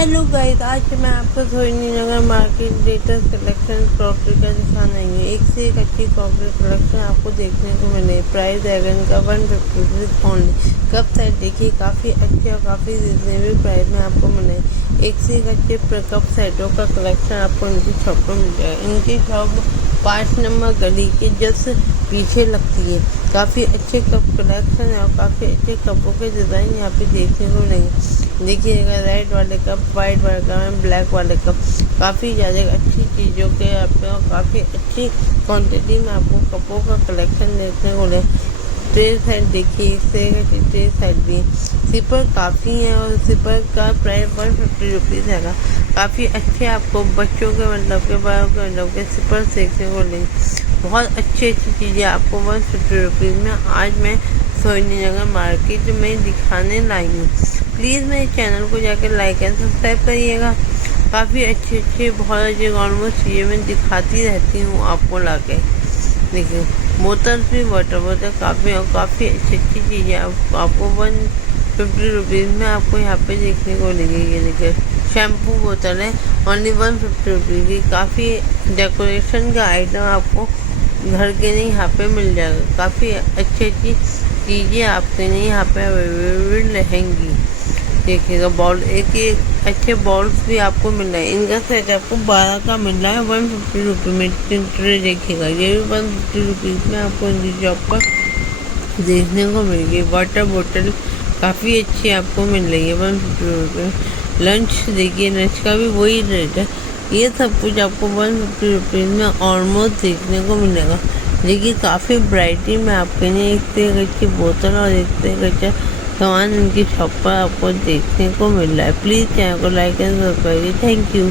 Hello guys, आज मैं आपको सोनीनगर मार्केट लेटेस्ट कलेक्शन क्रॉकरी का दिखाना है। एक से एक अच्छी क्रॉकरी कलेक्शन आपको देखने को मिले। प्राइस है इनका 150 रुपीज़ ओनली। कप सेट देखिए, काफ़ी अच्छे और काफ़ी रिजनेबल प्राइस में आपको मिले। एक से एक अच्छे कप सेटों का कलेक्शन आपको इनकी शॉप पर मिल जाएगा। इनकी शॉप 5 नंबर गली के जस्ट पीछे लगती है। काफ़ी अच्छे कप कलेक्शन है और काफ़ी अच्छे कपों के डिज़ाइन यहाँ पे देखने को मिलेंगे। देखिएगा, रेड वाले कप, वाइट वाले कप, ब्लैक वाले कप, काफ़ी ज़्यादा अच्छी चीज़ों के यहाँ पे और काफ़ी अच्छी क्वांटिटी में आपको कपों का कलेक्शन देखने को मिले। ट्रे सेट देखिए, इससे ट्रे सेट भी सिपर काफ़ी है और सिपर का प्राइस 150 रुपीज़ है। काफ़ी अच्छे आपको बच्चों के मतलब के बड़ों के मतलब के सिपर देखने को मिलेंगे। बहुत अच्छी चीज़ें आपको 150 रुपीज़ में आज मैं सोनीनगर मार्केट में दिखाने लाई हूँ। प्लीज़ मेरे चैनल को जाकर लाइक एंड सब्सक्राइब करिएगा। काफ़ी अच्छे बहुत अच्छे ऑलमोस्ट चीज़ें मैं दिखाती रहती हूँ आपको ला के। देखिए, बोतल भी, वाटर बोतल काफ़ी अच्छी चीज़ें आपको 150 रुपीज़ में आपको यहाँ पे देखने को मिलेगी। ये देखिए, शैम्पू बोतल है ओनली 150 रुपीज़ की। काफ़ी डेकोरेशन का आइटम आपको घर के लिए यहाँ पे मिल जाएगा। काफ़ी अच्छी चीज़ें आपके लिए यहाँ पे अवेलेबल रहेंगी। देखिएगा, बॉल एक अच्छे बॉल्स भी आपको मिल रहा है। इनका सेट आपको 12 का मिल रहा है 150 रुपीज़ में। ट्रे देखिएगा, ये भी 150 रुपीज़ में आपको इनकी शॉप पर देखने को मिलेगी। वाटर बोतल काफ़ी अच्छी आपको मिल रही है 150 रुपये। लंच देखिए, लंच का भी वही रेट है। ये सब कुछ आपको 150 रुपीज़ में ऑलमोस्ट देखने को मिलेगा। देखिए, काफ़ी वैरायटी में आपके लिए एक से एक अच्छी बोतल और एक से एक अच्छा सामान इनकी शॉप पर आपको देखने को मिल रहा है। प्लीज़ चैनल को like and subscribe. Thank you.